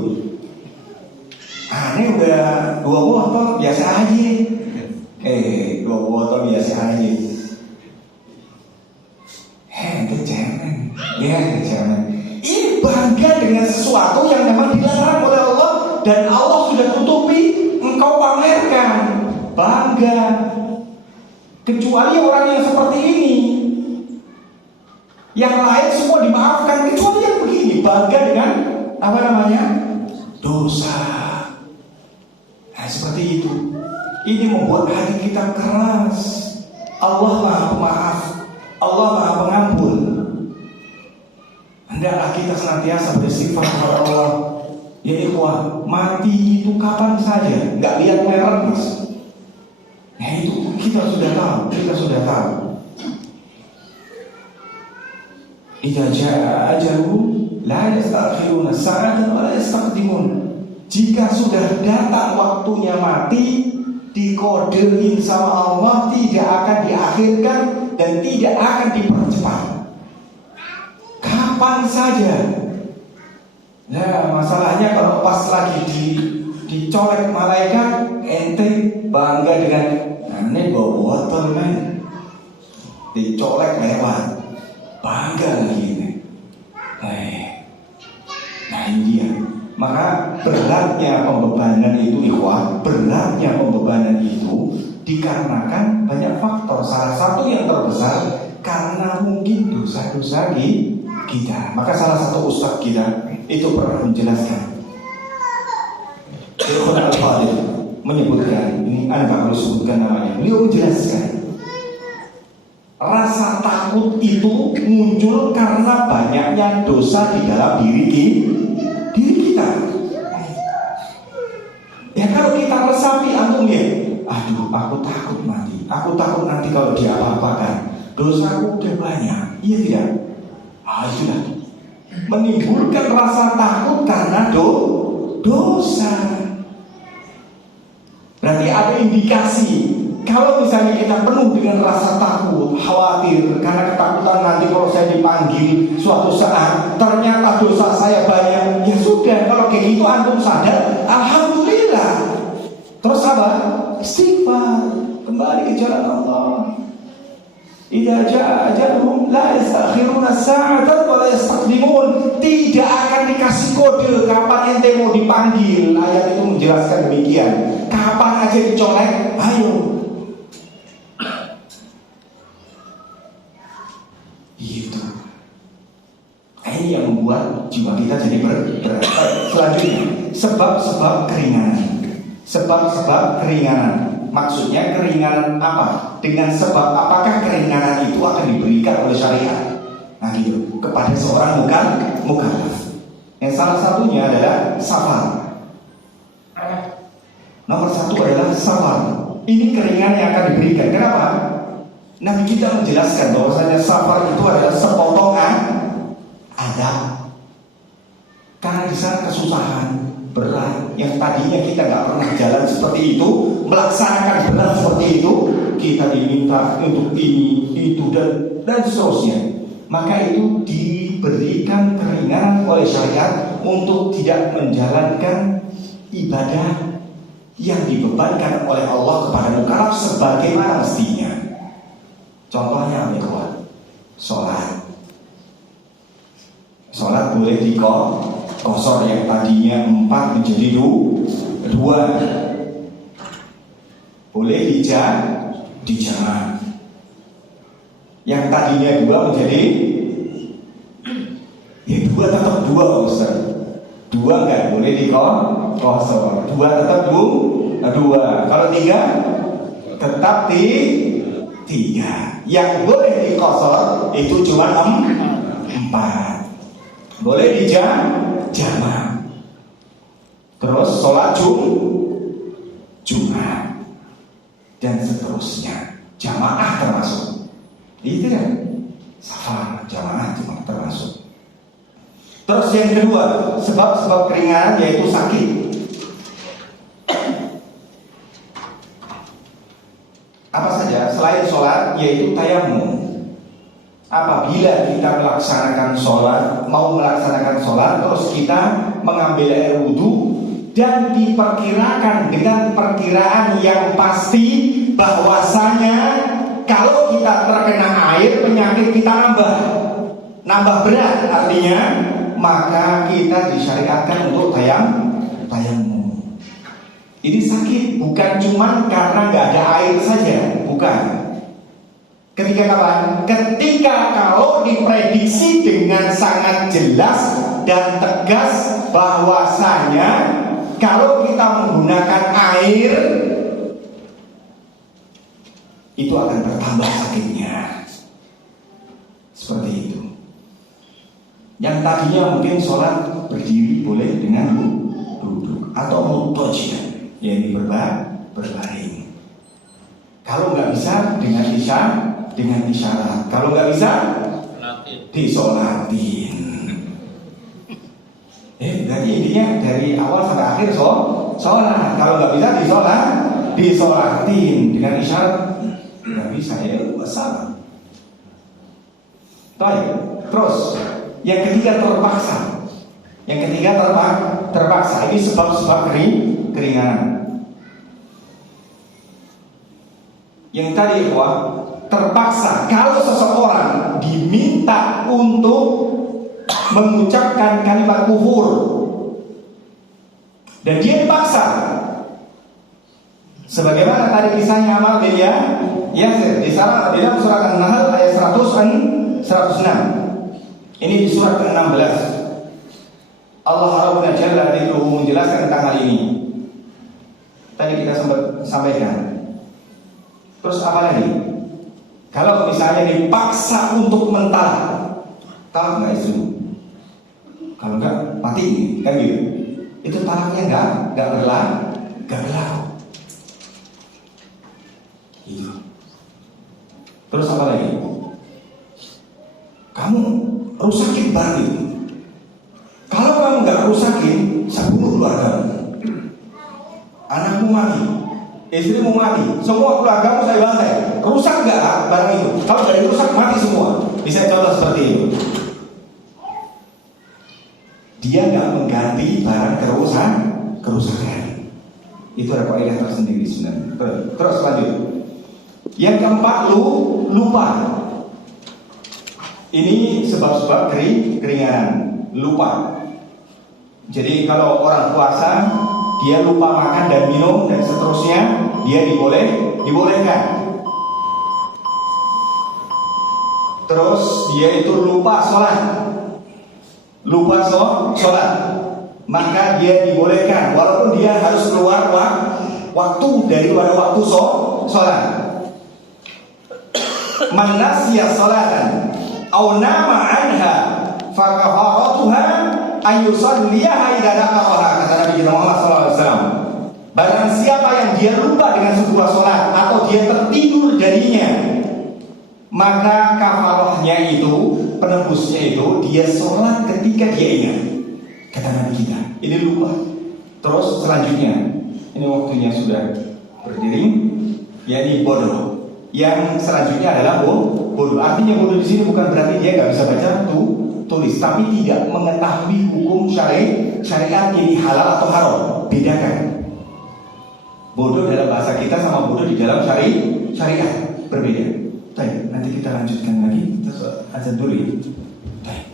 Ini udah 2 botol biasa aja. 2 botol biasa aja. Ente cemen. Ya cemen. Ini bangga dengan sesuatu yang memang dilarang oleh Allah dan Allah sudah tutupi, engkau pamerkan. Bangga. Kecuali orang yang seperti ini. Yang lain semua dimaafkan, kecuali yang begini, bangga dengan dosa. Nah seperti itu. Ini membuat hati kita keras. Allah Maha Pemaaf, Allah Maha Pengampun. Hendaklah kita senantiasa beristighfar kepada Allah. Ya ikhwah, mati itu kapan saja, nggak lihat merek Mas. Nah itu kita sudah tahu. Idza jaa ajaluhum la yastakhiruna sa'atan wa la yastaqdimun. Jika sudah datang waktunya mati, dikodein sama Allah, tidak akan diakhirkan dan tidak akan dipercepat. Kapan saja. Nah, masalahnya kalau pas lagi dicolek malaikat, ente bangga dengan ini bawa botol men, dicolek lewat, bangga lagi ini. Nah ini dia. Maka beratnya pembebanan itu ikhwah, beratnya pembebanan itu dikarenakan banyak faktor. kotor. Salah satu yang terbesar karena mungkin dosa-dosa kita. Maka salah satu ustaz kita itu pernah menjelaskan. Syaikhul Al-Fadil menyebutkan, ini Anda nggak perlu sebutkan namanya. Beliau menjelaskan, rasa takut itu muncul karena banyaknya dosa di dalam diri kita. Ya kalau kita resapi, antum lihat, aduh aku takut mati, aku takut nanti kalau dia apa-apakan, dosaku udah banyak, iya tidak? Itulah menimbulkan rasa takut karena dosa. Berarti ada indikasi. Kalau misalnya kita penuh dengan rasa takut, khawatir karena ketakutan nanti kalau saya dipanggil suatu saat ternyata dosa saya banyak, ya sudah, kalau kayak gitu antum sadar, alhamdulillah. Terus apa? Istighfar, kembali ke jalan Allah. Idza jaa ajaluhum la yastakhiruna sa'atan wa la yastaqdimun. Tidak akan dikasih kode kapan ente mau dipanggil. Ayat itu menjelaskan demikian. Kapan aja dicolek, ayo. Gitu. Ini yang membuat jiwa kita jadi berat. Selanjutnya, sebab-sebab keringanan. Sebab-sebab keringanan. Maksudnya keringanan apa? Dengan sebab apakah keringanan itu akan diberikan oleh syariat? Nah gitu, kepada seorang mukallaf. Yang salah satunya adalah safar. Nomor satu adalah safar. Ini keringanan yang akan diberikan. Kenapa? Nabi kita menjelaskan bahwasanya safar itu adalah sepotongan adab. Karena di sana kesusahan, berat, yang tadinya kita nggak pernah jalan seperti itu, melaksanakan berat seperti itu, kita diminta untuk ini, itu dan seterusnya. Maka itu diberikan keringanan oleh syariat untuk tidak menjalankan ibadah yang dibebankan oleh Allah kepada mukallaf sebagaimana mestinya. Contohnya apa? Sholat boleh dikosor, yang tadinya 4 menjadi 2. Boleh dijamak. Yang tadinya 2 menjadi 2 tetap 2 Ustaz. 2 enggak boleh dikosor. 2 tetap 2. Kalau 3 tetap 3. Yang boleh dikosor itu cuma 4. Boleh dijamak. Terus sholat Jumat dan seterusnya. Jamaah termasuk. Itu kan? Safar, jamaah cuma termasuk. Terus yang kedua, sebab-sebab keringanan yaitu sakit. Apa saja selain sholat, yaitu tayamum. Apabila kita mau melaksanakan sholat, terus kita mengambil air wudhu dan diperkirakan dengan perkiraan yang pasti bahwasanya kalau kita terkena air, penyakit kita nambah berat, artinya maka kita disyariatkan untuk tayamum. Ini sakit bukan cuma karena nggak ada air saja, bukan. Ketika kapan? Ketika kalau diprediksi dengan sangat jelas dan tegas bahwasanya kalau kita menggunakan air itu akan bertambah sakitnya. Seperti itu. Yang tadinya mungkin sholat berdiri boleh dengan duduk atau mutojia, yaitu berbaring. Kalau nggak bisa dengan isyarat. Kalau nggak bisa disolatin. Berarti intinya dari awal sampai akhir sholat. Kalau nggak bisa disolatin dengan isyarat. Nggak bisa, ya masalah. Baik. Terus yang ketiga terpaksa. Ini sebab-sebab keringanan. Yang tadi terpaksa kalau seseorang diminta untuk mengucapkan kalimat kufur dan dia dipaksa, Sebagaimana tadi kisahnya Ammar bin Yasir di dalam surat An-Nahl ayat 106. Ini di surat ke-16. Allah Rabbuna Jalla Dzikruhu menjelaskan tentang hal ini. Tadi kita sempat sampaikan. Terus apa lagi? Kalau misalnya dipaksa untuk mentalak, talak nggak istri? Kalau nggak mati, kan gitu. Itu talaknya nggak berlaku. Itu. Terus apa lagi? Kamu rusakin barang itu. Kalau kamu nggak rusakin, saya bunuh keluargamu. Anakmu mati, istrimu mati, semua keluargamu saya bantai. Rusak nggak barang itu? Kalau nggak dirusak, mati semua. Bisa contoh seperti itu. Dia nggak mengganti barang kerusakan. Itu ada kaidah tersendiri sebenarnya. Terus lanjut. Yang keempat, lupa. Ini sebab-sebab keringanan. Lupa. Jadi kalau orang puasa, dia lupa makan dan minum dan seterusnya, dia dibolehkan. Terus dia itu lupa sholat, maka dia dibolehkan, walaupun dia harus keluar waktu daripada waktu sholat. Man nasiya sholatan aw nama anha fa kafaratuha an yusalliha idza naqaha, kata Nabi Muhammad SAW. Barang siapa yang dia lupa dengan sebuah sholat atau dia tertidur darinya, maka kafarahnya itu, penebusnya itu, dia sholat ketika dia ingat. Kata Nabi kita, ini lupa. Terus selanjutnya, ini waktunya sudah berdiri, yakni bodoh. Yang selanjutnya adalah bodoh. Artinya bodoh di sini bukan berarti dia nggak bisa baca tulis, tapi tidak mengetahui hukum syariat ini halal atau haram. Bedakan. Bodoh dalam bahasa kita sama bodoh di dalam syariat berbeda. Baik, nanti kita lanjutkan lagi. Kita azan dulu ya. Baik.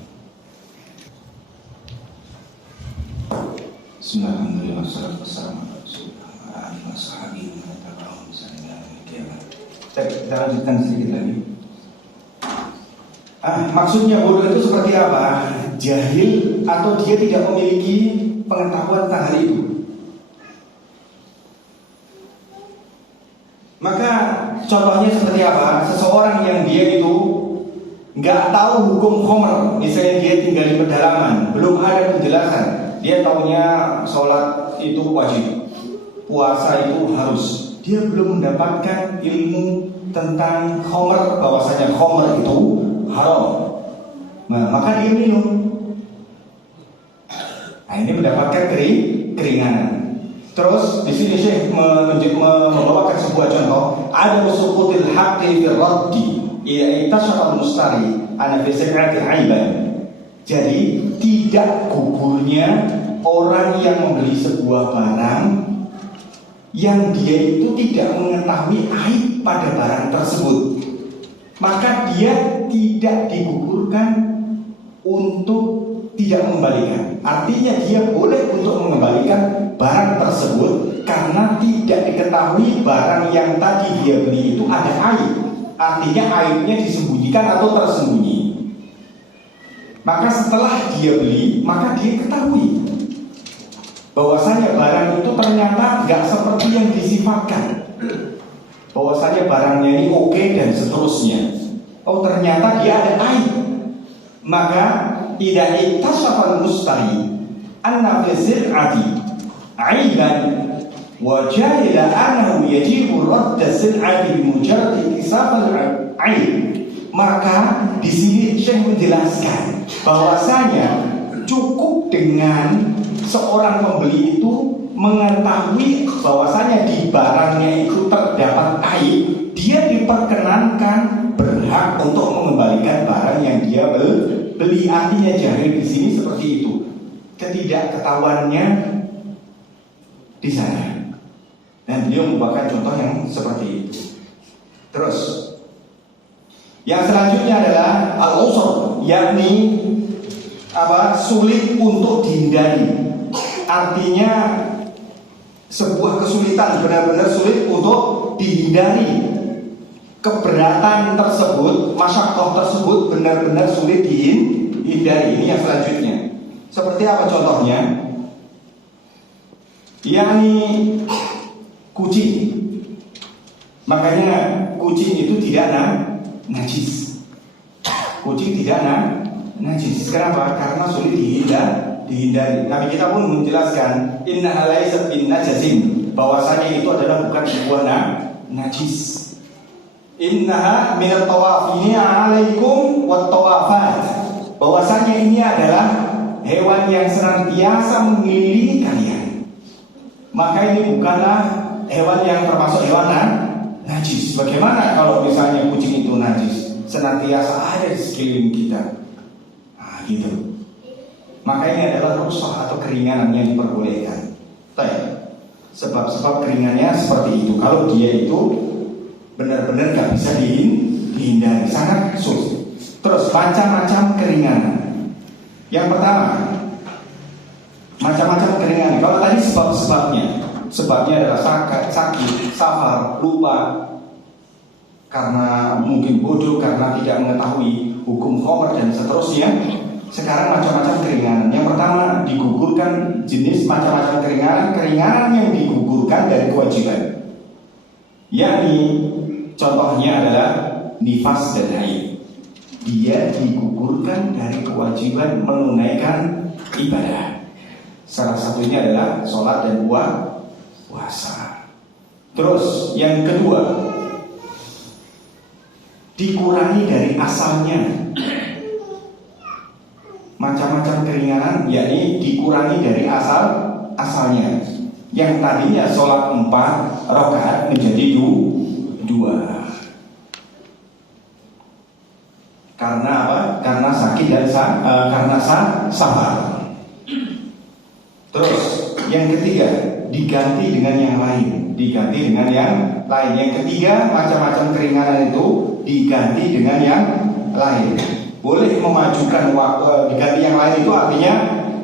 Bismillahirrahmanirrahim. Assalamualaikum warahmatullahi wabarakatuh. Kita lanjutkan sedikit lagi. Maksudnya bodoh itu seperti apa? Jahil atau dia tidak memiliki pengetahuan tentang hal itu. Maka contohnya seperti apa? Seseorang yang dia itu nggak tahu hukum khomer, misalnya dia tinggal di pedalaman, belum ada penjelasan. Dia taunya sholat itu wajib, puasa itu harus. Dia belum mendapatkan ilmu tentang khomer, bahwasanya khomer itu haram. Nah, maka dia minum. Nah, ini mendapatkan keringanan. Terus di sini Syekh membawakan sebuah contoh. Ada suqutil haqqi fi raddi ila itashaqa mustari ana fi sab'ati aiban. Jadi tidak gugurnya orang yang membeli sebuah barang yang dia itu tidak mengetahui aib pada barang tersebut, maka dia tidak digugurkan untuk tidak mengembalikan. Artinya dia boleh untuk mengembalikan barang tersebut karena tidak diketahui barang yang tadi dia beli itu ada aib. Artinya aibnya disembunyikan atau tersembunyi. Maka setelah dia beli, maka dia ketahui bahwasanya barang itu ternyata nggak seperti yang disifatkan. Bahwasanya barangnya ini oke dan seterusnya. Oh, ternyata dia ada aib. Maka tidak iktasafal mustari anna fi sil'ati aiban wa jahila annahu yajibu radd sil'ati bi mujarrad iktisafal aib. Maka di sini Syekh menjelaskan bahwasanya cukup dengan seorang pembeli itu mengetahui bahwasanya di barangnya itu terdapat aib, dia diperkenankan berhak untuk mengembalikan barang yang dia beli. Artinya jahil di sini seperti itu, ketidakketahuannya di sana. Dan beliau membawakan contoh yang seperti itu. Terus yang selanjutnya adalah al-usr, yakni sulit untuk dihindari. Artinya sebuah kesulitan, benar-benar sulit untuk dihindari. Keberatan tersebut, masyaqqah tersebut benar-benar sulit dihindari. Ini yang selanjutnya. Seperti apa contohnya? Yakni kucing. Makanya kucing itu tidak najis. Kucing tidak najis. Kenapa? Karena sulit dihindari. Nabi kita pun menjelaskan inna laysat bin najasin, bahwasanya itu adalah bukan sebuah najis. Innaha minat tawafini alaikum wat tawafat, bahwasanya ini adalah hewan yang senantiasa mengelilingi kalian. Maka ini bukanlah hewan yang termasuk hewan najis. Bagaimana kalau misalnya kucing itu najis, senantiasa ada di sekeliling kita? Nah, gitu. Maka ini adalah rukhsah atau keringanan yang diperbolehkan. Sebab-sebab keringannya seperti itu. Kalau dia itu benar-benar nggak bisa dihindari, sangat sulit. Terus macam-macam keringanan. Yang pertama, macam-macam keringanan. Kalau tadi sebabnya adalah sakit, safar, lupa, karena mungkin bodoh, karena tidak mengetahui hukum khamr dan seterusnya. Sekarang macam-macam keringanan. Yang pertama, digugurkan jenis macam-macam keringanan yang digugurkan dari kewajiban. Yakni contohnya adalah nifas dan haid. Dia digugurkan dari kewajiban menunaikan ibadah. Salah satunya adalah sholat dan puasa. Terus yang kedua, dikurangi dari asalnya. Macam-macam keringanan, yakni dikurangi dari asalnya. Yang tadinya sholat 4 rakaat menjadi 2. Karena apa? Karena sakit dan karena safar. Terus yang ketiga, diganti dengan yang lain. Yang ketiga, macam-macam keringanan itu diganti dengan yang lain. Boleh memajukan waktu, diganti yang lain itu artinya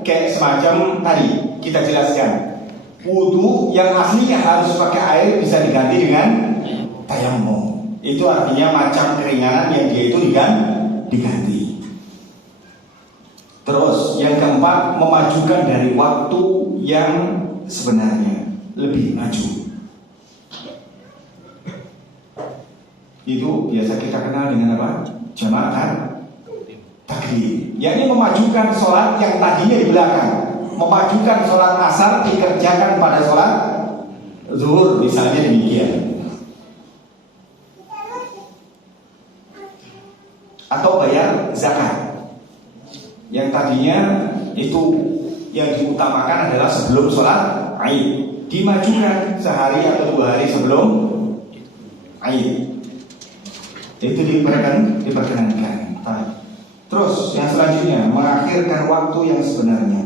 kayak semacam tadi kita jelaskan. Wudu yang aslinya harus pakai air bisa diganti dengan tayammum. Itu artinya macam keringanan yang dia itu diganti. Terus yang keempat, memajukan dari waktu yang sebenarnya lebih maju. Itu biasa kita kenal dengan apa? Jamaah takdim. Yakni memajukan sholat yang tadinya di belakang. Memajukan sholat asar dikerjakan pada sholat zuhur, misalnya demikian. Atau bayar zakat. Yang tadinya itu yang diutamakan adalah sebelum sholat Aid, dimajukan sehari atau 2 hari sebelum Aid. Itu diperkenankan. Terus yang selanjutnya, mengakhirkan waktu yang sebenarnya.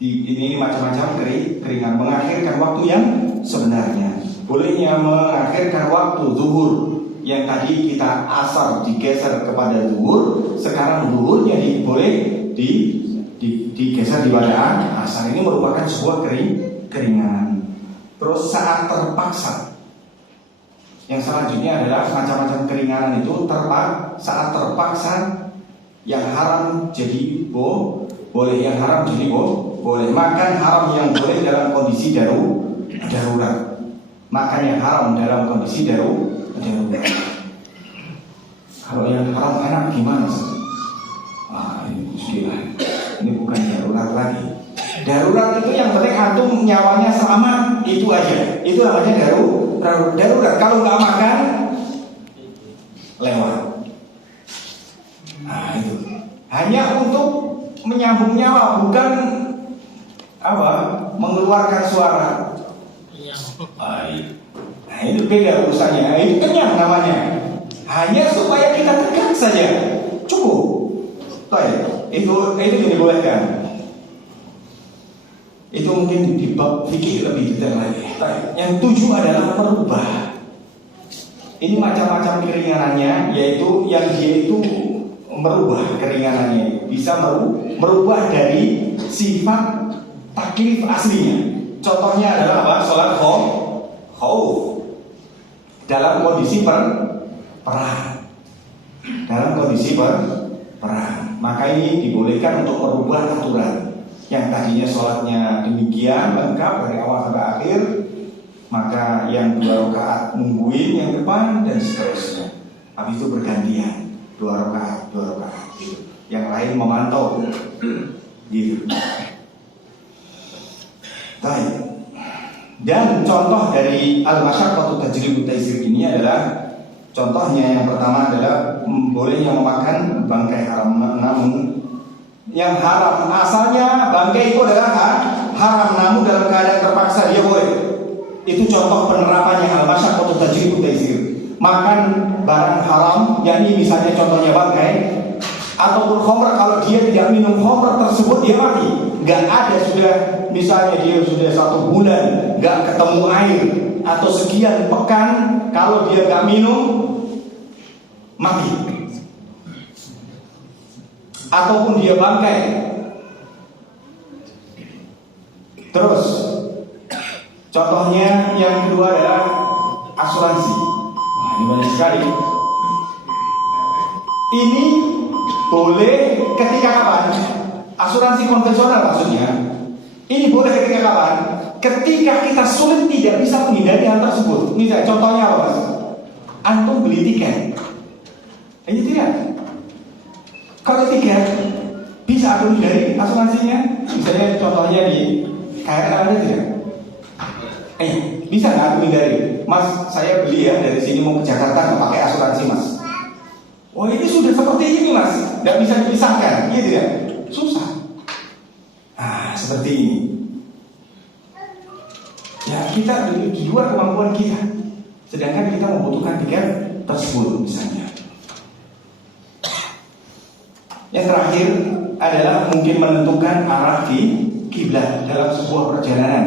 Ini macam-macam keringan. Mengakhirkan waktu yang sebenarnya. Bolehnya mengakhirkan waktu zuhur yang tadi kita asar digeser kepada zuhur, sekarang zuhurnya boleh digeser di pada asar. Ini merupakan sebuah keringanan. Terus saat terpaksa. Yang selanjutnya adalah macam-macam keringanan itu saat terpaksa. Yang haram jadi boleh, yang haram jadi boleh. Makan haram yang boleh dalam kondisi darurat. Makan yang haram dalam kondisi darurat. Kalau yang haram enak gimana? Ini muskilah. Ini bukan darurat lagi. Darurat itu yang penting antum nyawanya selamat, itu aja. Itu namanya darurat. Kalau nggak makan lewat. Nah itu hanya untuk menyambung nyawa, bukan mengeluarkan suara. Nah itu beda urusannya. Itu kenyang namanya. Hanya supaya kita tegak saja, cukup. Itu dibolehkan. Itu mungkin di bab fikih lebih detail lagi. Yang 7 adalah merubah. Ini macam-macam keringanannya, yaitu yang dia itu merubah keringanannya, bisa merubah dari sifat taklif aslinya. contohnya adalah apa? Sholat khauf dalam kondisi perang. Dalam kondisi perang, maka ini dibolehkan untuk merubah aturan. Yang tadinya sholatnya demikian lengkap dari awal sampai akhir, maka yang 2 rakaat nungguin yang depan dan seterusnya. Habis itu bergantian 2 rakaat gitu. Yang lain memantau gitu. Baik. Dan contoh dari al-masyaqqatu tajribu taysir ini adalah, contohnya yang pertama adalah bolehnya memakan bangkai haram. Namun yang haram asalnya bangkai itu adalah haram, namun dalam keadaan terpaksa dia boleh. Itu contoh penerapannya al-masyaqqatu tajribu taysir. Makan barang haram, yakni misalnya contohnya bangkai ataupun khamr, kalau dia tidak minum khamr tersebut dia mati. Gak ada sudah, misalnya dia sudah 1 bulan gak ketemu air atau sekian pekan, kalau dia gak minum mati. Ataupun dia bangkai. Terus contohnya yang kedua adalah asuransi. Nah, ini banyak sekali. Ini boleh ketika kapan? Asuransi konvensional maksudnya. Ini boleh ketika kapan? Ketika kita sulit tidak bisa menghindari hal tersebut. Misalnya contohnya apa, Mas? Antum beli tiket. Ini tidak. Kalau tiket bisa antum hindari asuransinya. Misalnya contohnya di KRL ada tidak? Bisa nggak antum hindari? Mas, saya beli ya dari sini mau ke Jakarta nggak pakai asuransi, Mas. Oh, ini sudah seperti ini, Mas. Nggak bisa dipisahkan, iya tidak? Susah. Nah, seperti ini. Ya, kita di luar kemampuan kita. Sedangkan kita membutuhkan tiket tersebut misalnya. Yang terakhir adalah mungkin menentukan arah di kiblat dalam sebuah perjalanan.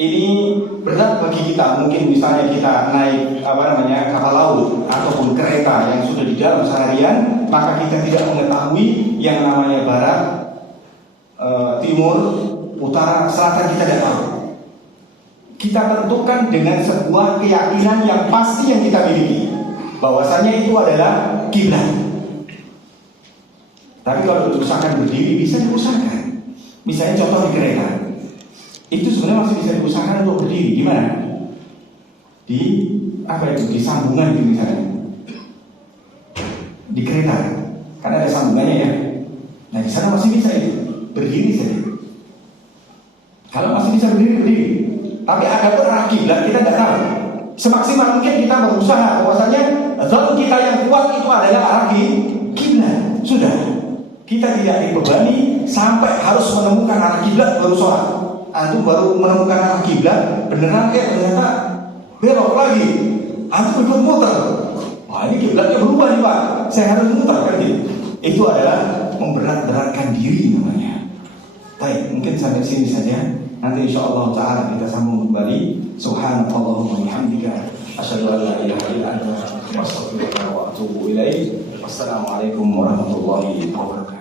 Ini berat bagi kita. Mungkin misalnya kita naik kapal laut ataupun kereta yang sudah di dalam seharian, maka kita tidak mengetahui yang namanya barat, timur, utara, selatan, kita tidak tahu. Kita tentukan dengan sebuah keyakinan yang pasti yang kita miliki, bahwasanya itu adalah kiblat. Tapi kalau diusahakan berdiri, bisa diusahakan. Misalnya contoh di kereta, itu sebenarnya masih bisa diusahakan untuk berdiri. Gimana? Di di sambungan gitu misalnya. Di kereta, kan ada sambungannya ya. Nah di sana masih bisa itu berdiri saja. Kalau masih bisa berdiri. Tapi ada arah kiblat kita tidak tahu. Semaksimal mungkin kita berusaha bahwasanya zon kita yang kuat itu adalah arah kiblat. Sudah. Kita tidak dibebani sampai harus menemukan arah kiblat baru sholat. Antum baru menemukan arah kiblat, beneran ternyata belok lagi. Antum ikut muter. Wah, ini kiblatnya berubah nih, Pak. Saya harus muter kan gitu. Itu adalah memberat-beratkan diri namanya. Baik, mungkin sampai sini saja. Nanti insyaallah taala kita sambung kembali. Subhanallahumma wa bihamdika asyhadu an la ilaha illa anta astaghfiruka wa atubu ilaik. Wassalamualaikum warahmatullahi wabarakatuh.